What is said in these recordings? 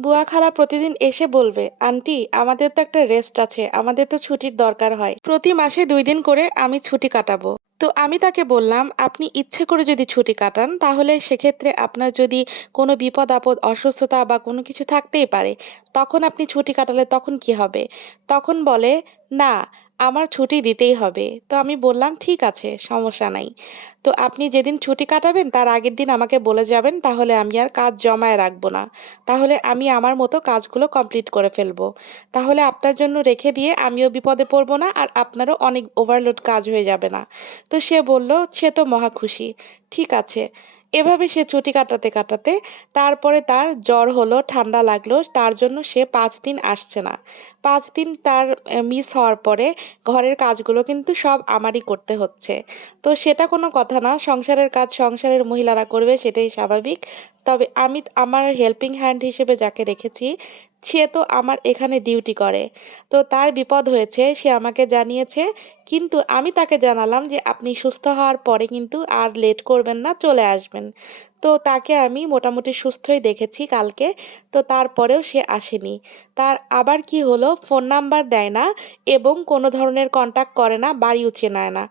বুয়া খালা প্রতিদিন এসে বলবে, আন্টি, আমাদের তো একটা রেস্ট আছে, আমাদের তো ছুটির দরকার হয়। প্রতি মাসে দুই দিন করে আমি ছুটি কাটাবো। তো আমি তাকে বললাম, আপনি ইচ্ছে করে যদি ছুটি কাটান, তাহলে সেক্ষেত্রে আপনার যদি কোনো বিপদ, আপদ, অসুস্থতা বা কোনো কিছু থাকতেই পারে, তখন আপনি ছুটি কাটালে তখন কি হবে? তখন বলে, না, আমার ছুটি দিতেই হবে। তো আমি বললাম, ঠিক আছে, সমস্যা নাই। তো আপনি যেদিন ছুটি কাটাবেন, তার আগের দিন আমাকে বলে যাবেন, তাহলে আমি আর কাজ জমায় রাখব না। তাহলে আমি আমার মতো কাজগুলো কমপ্লিট করে ফেলব। তাহলে আপনার জন্য রেখে দিয়ে আমিও বিপদে পড়ব না, আর আপনারও অনেক ওভারলোড কাজ হয়ে যাবে না। তো সে বলল, সে তো মহা খুশি। ঠিক আছে। এভাবে সে ছুটি কাটাতে কাটাতে তারপরে তার জ্বর হলো, ঠান্ডা লাগল, তার জন্য সে পাঁচ দিন আসছে না। পাঁচ দিন তার মিস হওয়ার পরে ঘরের কাজগুলো কিন্তু সব আমারই করতে হচ্ছে। তো সেটা কোনো কথা না, সংসারের কাজ সংসারের মহিলারা করবে সেটাই স্বাভাবিক। তবে আমি আমার হেল্পিং হ্যান্ড হিসেবে যাকে রেখেছি সে তো আমার এখানে ডিউটি করে। তো তার বিপদ হয়েছে, সে আমাকে জানিয়েছে, কিন্তু আমি তাকে জানালাম যে আপনি সুস্থ হওয়ার পরে কিন্তু আর লেট করবেন না, চলে আসবেন। তো তাকে আমি মোটামুটি সুস্থই দেখেছি কালকে, তো তারপরেও সে আসেনি। তার আবার কি হলো ফোন নাম্বার দেয় না এবং কোনো ধরনের কন্ট্যাক্ট করে না, বাড়িও চেনায় না।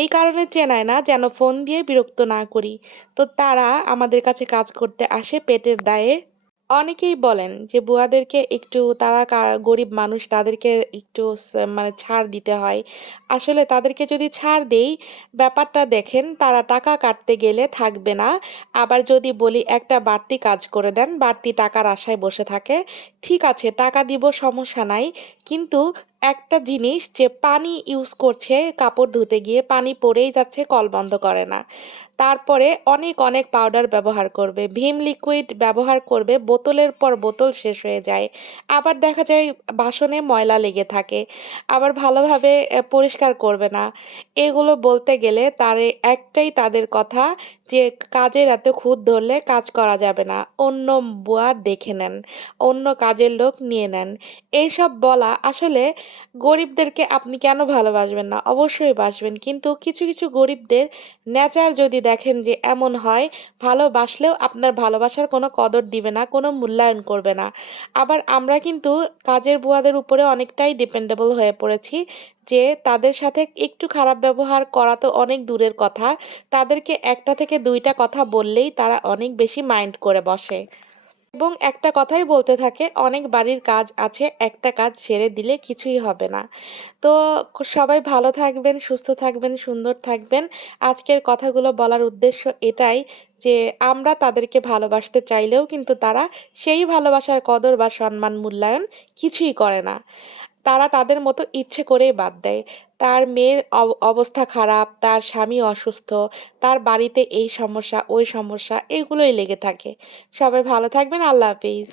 এই কারণে চেনায় না যেন ফোন দিয়ে বিরক্ত না করি। তো তারা আমাদের কাছে কাজ করতে আসে পেটের দায়ে। অনেকেই বলেন যে, বুয়াদেরকে একটু তারা গরিব মানুষ তাদেরকে একটু মানে ছাড় দিতে হয়। আসলে তাদেরকে যদি ছাড় দেই, ব্যাপারটা দেখেন তারা টাকা কাটতে গেলে থাকবে না। আবার যদি বলি একটা বাড়তি কাজ করে দেন, বাড়তি টাকার আশায় বসে থাকে, ঠিক আছে, টাকা দিব সমস্যা নাই। কিন্তু একটা জিনিস যে পানি ইউজ করছে কাপড় ধুতে গিয়ে পানি পড়েই যাচ্ছে, কল বন্ধ করে না। তারপরে অনেক অনেক পাউডার ব্যবহার করবে, ভীম লিকুইড ব্যবহার করবে, বোতলের পর বোতল শেষ হয়ে যায়। আবার দেখা যায় বাসনে ময়লা লেগে থাকে, আবার ভালোভাবে পরিষ্কার করবে না। এগুলো বলতে গেলে তার, একটাই তাদের কথা যে কাজের এত খুঁত ধরলে কাজ করা যাবে না। অন্য বুয়া দেখে নেন, অন্য কাজের লোক নিয়ে নেন। এইসব বলা আসলে গরিবদেরকে আপনি কেন ভালোবাসবেন না? অবশ্যই বাসবেন। কিন্তু কিছু কিছু গরিবদের নেচার যদি দেখেন যে এমন হয়, ভালোবাসলেও আপনার ভালোবাসার কোনো কদর দিবে না, কোনো মূল্যায়ন করবে না। আবার আমরা কিন্তু কাজের বুয়াদের উপরে অনেকটাই ডিপেন্ডেবল হয়ে পড়েছি যে তাদের সাথে একটু খারাপ ব্যবহার করা তো অনেক দূরের কথা। তাদেরকে একটা থেকে দুইটা কথা বললেই তারা অনেক বেশি মাইন্ড করে বসে। এবং একটা কথাই বলতে থাকে, অনেক বাড়ির কাজ আছে, একটা কাজ ছেড়ে দিলে কিছুই হবে না। তো সবাই ভালো থাকবেন, সুস্থ থাকবেন, সুন্দর থাকবেন। আজকের কথাগুলো বলার উদ্দেশ্য এটাই যে আমরা তাদেরকে ভালোবাসতে চাইলেও কিন্তু তারা সেই ভালোবাসার কদর বা সম্মান মূল্যায়ন কিছুই করে না। তারা তাদের মতো ইচ্ছে করেই বাদ দেয়। তার মেয়ের অব- অবস্থা খারাপ, তার স্বামী অসুস্থ, তার বাড়িতে এই সমস্যা, ওই সমস্যা, এগুলোই লেগে থাকে। সবাই ভালো থাকবেন, আল্লাহ হাফিজ।